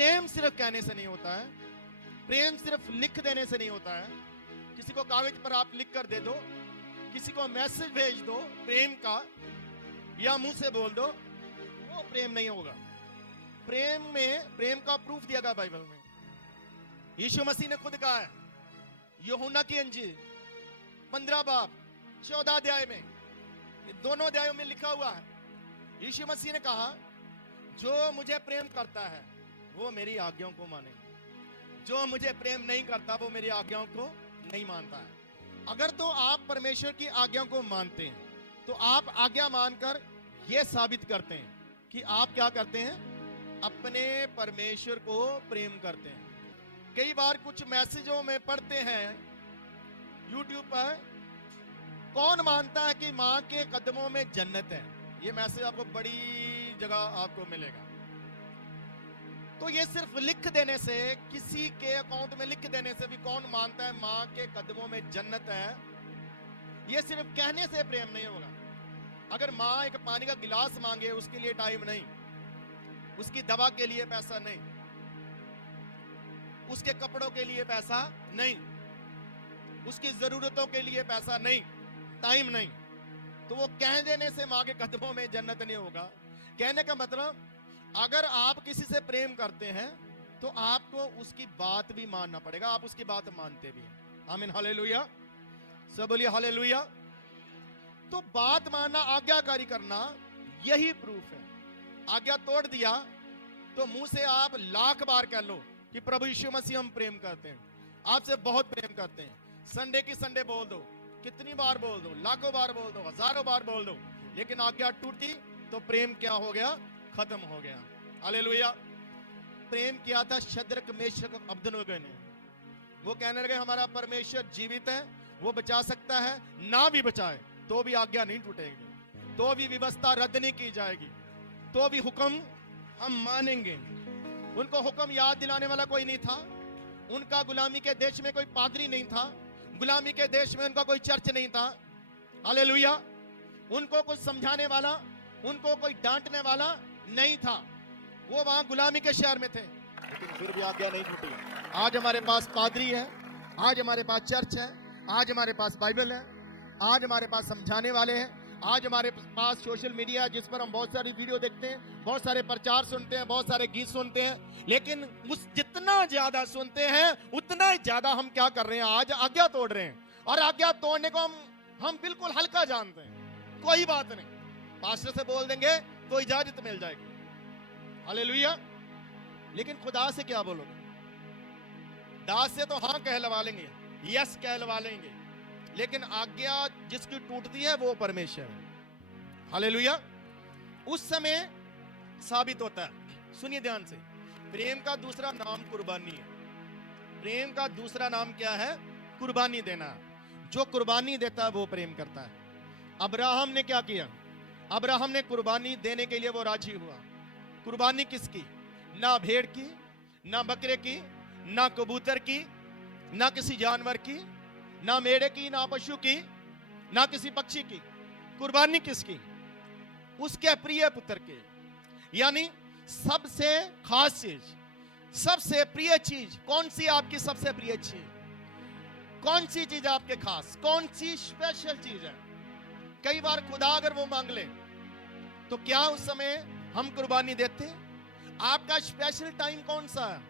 प्रेम सिर्फ कहने से नहीं होता है, प्रेम सिर्फ लिख देने से नहीं होता है। किसी को कागज पर आप लिख कर दे दो, किसी को मैसेज भेज दो प्रेम का, या मुंह से बोल दो, वो प्रेम नहीं होगा। प्रेम में प्रेम का प्रूफ दिया गया बाइबल में। यीशु मसीह ने खुद कहा है, यूहन्ना की इंजील 15 बाब 14 अध्याय में, ये दोनों अध्यायों में लिखा हुआ है। यीशु मसीह ने कहा, जो मुझे प्रेम करता है वो मेरी आज्ञाओं को माने, जो मुझे प्रेम नहीं करता वो मेरी आज्ञाओं को नहीं मानता है। अगर तो आप परमेश्वर की आज्ञाओं को मानते हैं तो आप आज्ञा मानकर यह साबित करते हैं कि आप क्या करते हैं, अपने परमेश्वर को प्रेम करते हैं। कई बार कुछ मैसेजों में पढ़ते हैं यूट्यूब पर, कौन मानता है कि मां के कदमों में जन्नत है। ये मैसेज आपको बड़ी जगह आपको मिलेगा। तो ये सिर्फ लिख देने से, किसी के अकाउंट में लिख देने से भी कौन मानता है मां के कदमों में जन्नत है। ये सिर्फ कहने से प्रेम नहीं होगा। अगर मां एक पानी का गिलास मांगे, उसके लिए टाइम नहीं, उसकी दवा के लिए पैसा नहीं, उसके कपड़ों के लिए पैसा नहीं, उसकी जरूरतों के लिए पैसा नहीं, टाइम नहीं, तो वो कह देने से मां के कदमों में जन्नत नहीं होगा। कहने का मतलब, अगर आप किसी से प्रेम करते हैं तो आपको उसकी बात भी मानना पड़ेगा। आप उसकी बात मानते भी हैं। आमीन, हालेलुया, सब बोलिए हालेलुया। तो बात मानना, आज्ञाकारी करना, यही प्रूफ है। आज्ञा तोड़ दिया तो मुंह से आप लाख बार कह लो कि प्रभु यीशु मसीह हम प्रेम करते हैं, आपसे बहुत प्रेम करते हैं। संडे की संडे बोल दो, कितनी बार बोल दो, लाखों बार बोल दो, हजारों बार बोल दो, लेकिन आज्ञा टूटी तो प्रेम क्या हो गया, खत्म हो गया। हालेलुया। प्रेम किया था शद्रक मेशक अबेदनगो ने। वो कहने लगे हमारा परमेश्वर जीवित है, वो बचा सकता है, ना भी बचाए तो भी आज्ञा नहीं टूटेगी, तो भी व्यवस्था रद्द नहीं की जाएगी, तो भी हुक्म हम मानेंगे। उनको हुक्म याद दिलाने वाला कोई नहीं था। उनका गुलामी के देश में कोई पादरी नहीं था, गुलामी के देश में उनका कोई चर्च नहीं था। हालेलुया। उनको कुछ समझाने वाला, उनको कोई डांटने वाला नहीं था। वो वहां गुलामी के शहर में थे, लेकिन फिर भी आज्ञा नहीं टूटी। आज हमारे पास पादरी है, आज हमारे पास चर्च है, आज हमारे पास बाइबल है, आज हमारे पास समझाने वाले हैं, आज हमारे पास सोशल मीडिया है जिस पर हम बहुत सारी वीडियो देखते हैं, बहुत सारे प्रचार सुनते हैं, बहुत सारे गीत सुनते हैं। लेकिन उस जितना ज्यादा सुनते हैं उतना ही ज्यादा हम क्या कर रहे हैं, आज आज्ञा तोड़ रहे हैं। और आज्ञा तोड़ने को हम बिल्कुल हल्का जानते हैं, कोई बात नहीं, पास्टर से बोल देंगे तो इजाजत मिल जाएगी। हालेलुया। लेकिन खुदा से क्या बोलोगे? दास से तो हाँ कहलवा लेंगे, यस कहलवा लेंगे, लेकिन आज्ञा जिसकी टूटती है वो परमेश्वर है। हालेलुया। उस समय साबित होता है। सुनिए ध्यान से, प्रेम का दूसरा नाम कुर्बानी है। प्रेम का दूसरा नाम क्या है? कुर्बानी देना। जो कुर्बानी देता है वो प्रेम करता है। अब्राहम ने क्या किया? अब्राहम ने कुर्बानी देने के लिए वो राजी हुआ। कुर्बानी किसकी? ना भेड़ की, ना बकरे की, ना कबूतर की, ना किसी जानवर की, ना मेढ़े की, ना पशु की, ना किसी पक्षी की। कुर्बानी किसकी? उसके प्रिय पुत्र के। यानी सबसे खास चीज, सबसे प्रिय चीज कौन सी? आपकी सबसे प्रिय चीज कौन सी? चीज आपके खास कौन सी स्पेशल चीज है? कई बार खुदा अगर वो मांग ले तो क्या उस समय हम कुर्बानी देते? आपका स्पेशल टाइम कौन सा है?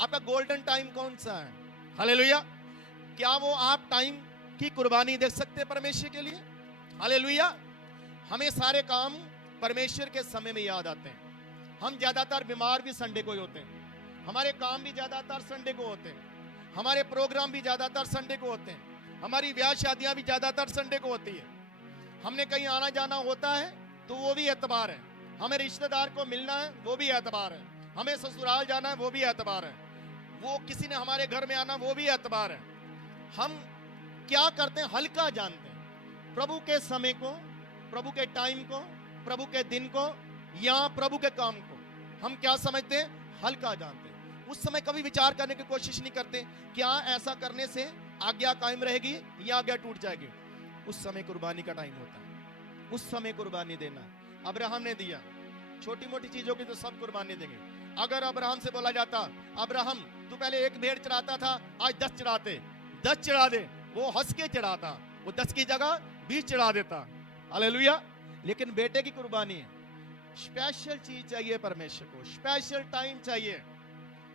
आपका गोल्डन टाइम कौन सा है? हालेलुया। क्या वो आप टाइम की कुर्बानी दे सकते हैं परमेश्वर के लिए? हालेलुया। हमें सारे काम परमेश्वर के समय में याद आते हैं। हम ज्यादातर बीमार भी संडे को ही होते हैं, हमारे काम भी ज्यादातर संडे को होते हैं, हमारे प्रोग्राम भी ज्यादातर संडे को होते हैं, हमारी ब्याह शादियां भी ज्यादातर संडे को होती है। हमने कहीं आना जाना होता है तो वो भी एतबार है, हमें रिश्तेदार को मिलना है वो भी एतबार है, हमें ससुराल जाना है वो भी एतबार है, वो किसी ने हमारे घर में आना वो भी एतबार है। हम क्या करते हैं? हल्का जानते हैं प्रभु के समय को, प्रभु के टाइम को, प्रभु के दिन को, या प्रभु के काम को हम क्या समझते हैं? हल्का जानते हैं। उस समय कभी विचार करने की कोशिश नहीं करते क्या ऐसा करने से आज्ञा कायम रहेगी या आज्ञा टूट जाएगी। उस समय कुर्बानी का टाइम होता है, उस समय कुर्बानी देना। अब्राहम ने दिया। छोटी मोटी चीजों की तो सब कुर्बानी देंगे, अगर अब्राहम से बोला जाता, अब्राहम तू पहले एक भेड़ चढ़ाता था, आज 10 चढ़ाते, 10 चढ़ा दे, वो हंस के चढ़ाता, वो 10 की जगह 20 चढ़ा देता। हालेलुया। लेकिन बेटे की कुर्बानी है, स्पेशल चीज चाहिए परमेश्वर को, स्पेशल टाइम चाहिए,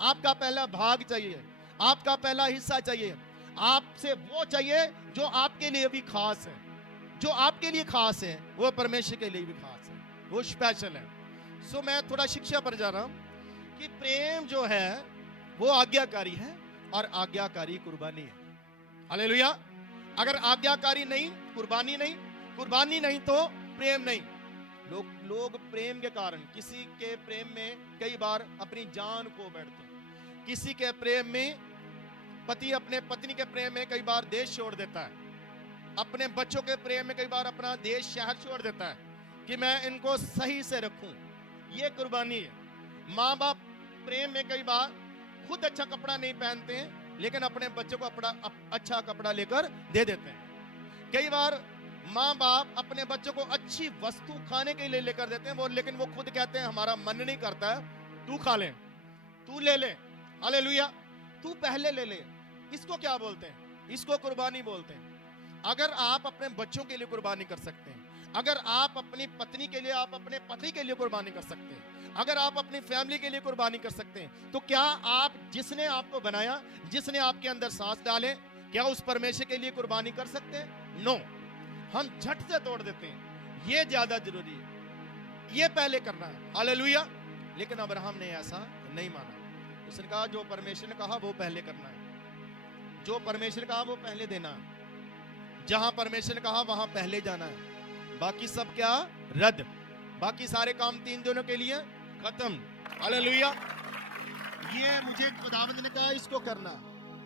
आपका पहला भाग चाहिए, आपका पहला हिस्सा चाहिए, आपसे वो चाहिए जो आपके लिए भी खास है, जो आपके लिए खास है वो परमेश्वर के लिए भी खास है, वो स्पेशल है। सो मैं थोड़ा शिक्षा पर जा रहा हूं कि प्रेम जो है वो आज्ञाकारी है और आज्ञाकारी कुर्बानी है। हालेलुया। अगर आज्ञाकारी नहीं, कुर्बानी नहीं, कुर्बानी नहीं तो प्रेम नहीं। लोग प्रेम के कारण, किसी के प्रेम में कई बार अपनी जान खो बैठते हैं, किसी के प्रेम में, पति अपने पत्नी के प्रेम में कई बार देश छोड़ देता है, अपने बच्चों के प्रेम में कई बार अपना देश शहर छोड़ देता है कि मैं इनको सही से रखूं, ये कुर्बानी है। माँ बाप प्रेम में कई बार खुद अच्छा कपड़ा नहीं पहनते हैं लेकिन अपने बच्चों को अच्छा कपड़ा लेकर दे देते हैं। कई बार माँ बाप अपने बच्चों को अच्छी वस्तु खाने के लिए लेकर देते हैं, वो लेकिन वो खुद कहते हैं हमारा मन नहीं करता है, तू खा ले, तू ले ले, हालेलुया, तू पहले ले ले। इसको क्या बोलते हैं? इसको कुर्बानी बोलते हैं। अगर आप अपने बच्चों के लिए कुर्बानी कर सकते हैं, अगर आप अपनी पत्नी के लिए, आप अपने पति के लिए कुर्बानी कर सकते हैं, अगर आप अपनी फैमिली के लिए कुर्बानी कर सकते हैं, तो क्या आप जिसने आपको बनाया, जिसने आपके अंदर सांस डाले, क्या उस परमेश्वर के लिए कुर्बानी कर सकते हैं? नो, हम झट से तोड़ देते हैं। ये ज्यादा जरूरी है, ये पहले करना है। हालेलुया। लेकिन अब्राहम ने ऐसा नहीं माना। उसने कहा जो परमेश्वर ने कहा वो पहले करना है, जो परमेश्वर ने कहा वो पहले देना है, जहां परमेश्वर ने कहा वहां पहले जाना है, बाकी सब क्या रद्द, बाकी सारे काम 3 दिनों के लिए खत्म। हालेलुया। ये मुझे खुदावंद ने कहा इसको करना,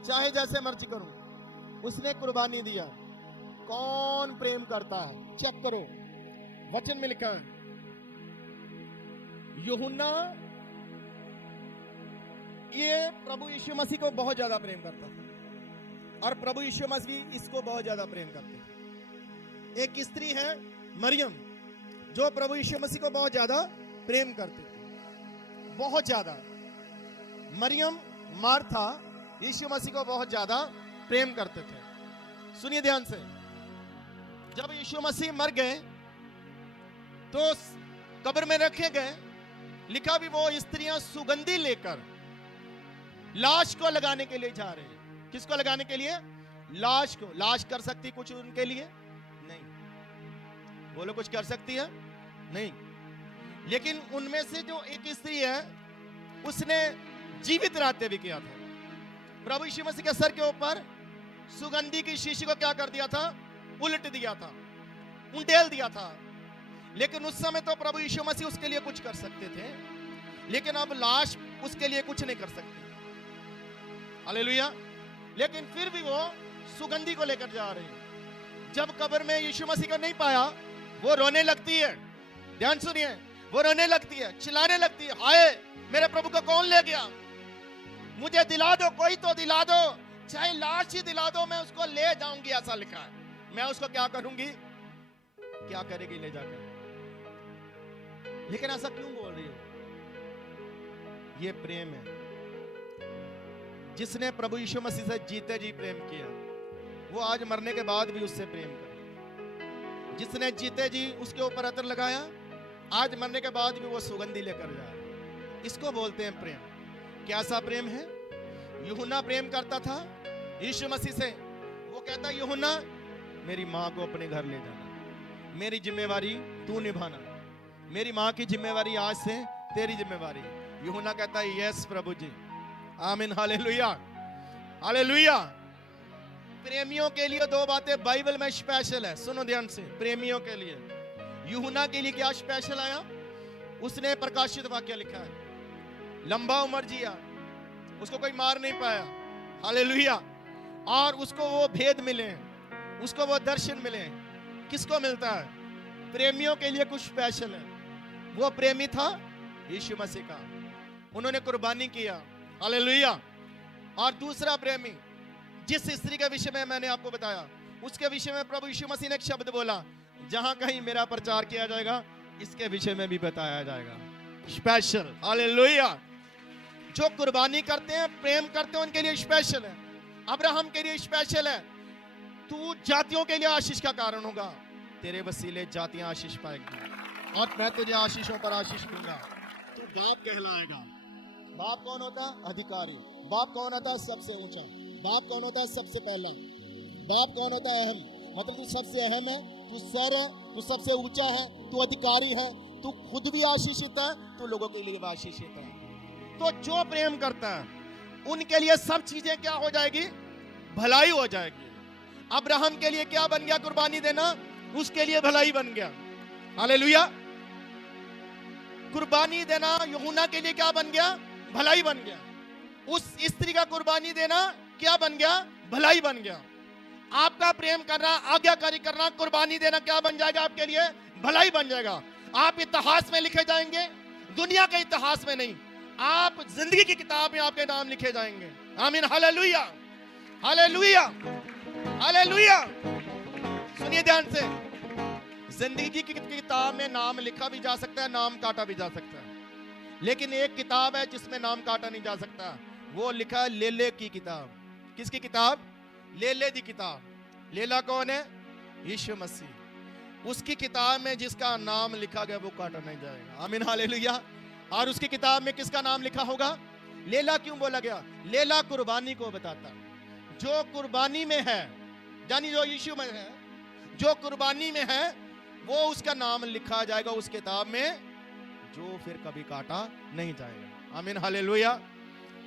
चाहे जैसे मर्जी करूं। उसने कुर्बानी दिया। कौन प्रेम करता है? चेक करो, वचन में लिखा है, यूहन्ना ये प्रभु यीशु मसीह को बहुत ज्यादा प्रेम करता था और प्रभु यीशु मसीह इसको बहुत ज्यादा प्रेम करते थे। एक स्त्री है मरियम जो प्रभु यीशु मसीह को बहुत ज्यादा प्रेम करती थी, बहुत ज्यादा। मरियम, मार्था यीशु मसीह को बहुत ज्यादा प्रेम करते थे। सुनिए ध्यान से, जब यीशु मसीह मर गए तो कब्र में रखे गए, लिखा भी वो स्त्रियां सुगंधी लेकर लाश को लगाने के लिए जा रहे हैं। किसको लगाने के लिए? लाश को। लाश कर सकती कुछ उनके लिए? नहीं। बोलो, कुछ कर सकती है? नहीं। लेकिन उनमें से जो एक स्त्री है उसने जीवित रहते भी किया था। प्रभु यीशु मसीह के सर के ऊपर सुगंधी की शीशी को क्या कर दिया था? उलट दिया था, उंडेल दिया था। लेकिन उस समय तो प्रभु यीशु मसीह उसके लिए कुछ कर सकते थे, लेकिन अब लाश उसके लिए कुछ नहीं कर सकती। हालेलुया। लेकिन फिर भी वो सुगंधी को लेकर जा रहे हैं। जब कब्र में यीशु मसीह को नहीं पाया, वो रोने लगती है। ध्यान सुनिए, वो रोने लगती है, चिल्लाने लगती है, हाय मेरे प्रभु को कौन ले गया? मुझे दिला दो, कोई तो दिला दो, चाहे लाश ही दिला दो, मैं उसको ले जाऊंगी। ऐसा लिखा है। मैं उसको क्या करूंगी? क्या करेगी ले जाकर? लेकिन ऐसा क्यों बोल रही हो? ये प्रेम है। जिसने प्रभु यीशु मसीह से जीते जी प्रेम किया, वो आज मरने के बाद भी उससे प्रेम करे। जिसने जीते जी उसके ऊपर अतर लगाया, आज मरने के बाद भी वो सुगंधी लेकर जा रहा है। इसको बोलते हैं प्रेम। कैसा प्रेम है? यूहन्ना प्रेम करता था यीशु मसीह से। वो कहता, यूहन्ना मेरी माँ को अपने घर ले जाना, मेरी जिम्मेवारी तू निभाना, मेरी माँ की जिम्मेवारी आज से तेरी जिम्मेवारी। यूहन्ना कहता है, यस प्रभु जी, आमीन, हालेलुया, हालेलुया। प्रेमियों के लिए 2 बातें बाइबल में स्पेशल है, सुनो ध्यान से। प्रेमियों के लिए, यूहन्ना के लिए क्या स्पेशल आया? उसने प्रकाशित वाक्य लिखा है, लंबा उम्र जिया, उसको कोई मार नहीं पाया, हालेलुया। और उसको वो भेद मिले, उसको वो दर्शन मिले। किसको मिलता है? प्रेमियों के लिए कुछ स्पेशल है। वो प्रेमी था यीशु मसीह का, उन्होंने कुर्बानी किया, हालेलुया। और दूसरा प्रेमी, जिस स्त्री के विषय में मैंने आपको बताया, उसके विषय में प्रभु यीशु मसीह ने एक शब्द बोला, जहां कहीं मेरा प्रचार किया जाएगा इसके विषय में भी बताया जाएगा, स्पेशल, हालेलुया। जो कुर्बानी करते हैं, प्रेम करते हैं, उनके लिए स्पेशल है। अब्राहम के लिए स्पेशल है। तू जातियों के लिए आशीष का कारण होगा। तेरे वसीले जातियां आशीष पाएंगी और मैं तुझे आशीषों पर आशीष दूंगा। तू बाप कहलाएगा। बाप कौन होता है? अधिकारी। बाप कौन होता है? सबसे ऊंचा। बाप कौन होता है? सबसे पहला। बाप कौन होता है? अहम। मतलब तू सबसे अहम है, तू सर है, तू सबसे ऊंचा है, तू अधिकारी है, तू खुद भी आशीषित है, तू लोगों के लिए भी आशीषित है। तो जो प्रेम करता है उनके लिए सब चीजें क्या हो जाएगी? भलाई हो जाएगी। अब्राहम के लिए क्या बन गया? कुर्बानी देना उसके लिए भलाई बन गया। हालेलुया। कुर्बानी देना यूहन्ना के लिए क्या बन गया? भलाई बन गया। उस स्त्री का कुर्बानी देना क्या बन गया? भलाई बन गया। आपका प्रेम करना, आज्ञाकारी करना, कुर्बानी देना क्या बन जाएगा आपके लिए? भलाई बन जाएगा। आप इतिहास में लिखे जाएंगे, दुनिया के इतिहास में नहीं, आप जिंदगी की किताब में आपके नाम लिखे जाएंगे। आमीन। Hallelujah, hallelujah, hallelujah. सुनिए ध्यान से, जिंदगी की किताब में नाम लिखा भी जा सकता है, नाम काटा भी जा सकता है, लेकिन एक किताब है जिसमें नाम काटा नहीं जा सकता। वो लिखा है लेले की किताब। किसकी किताब? लेले दी किताब। लेला कौन है? यीशु मसीह। उसकी किताब में जिसका नाम लिखा गया वो काटा नहीं जाएगा। आमीन, हालेलुया। और उसकी किताब में किसका नाम लिखा होगा? लेला क्यों बोला गया? लेला कुर्बानी को बताता है। जो कुर्बानी में है, यानी जो यीशु में है, जो कुर्बानी में है, वो उसका नाम लिखा जाएगा उस किताब में, जो फिर कभी काटा नहीं जाएगा। आमीन, हालेलुया।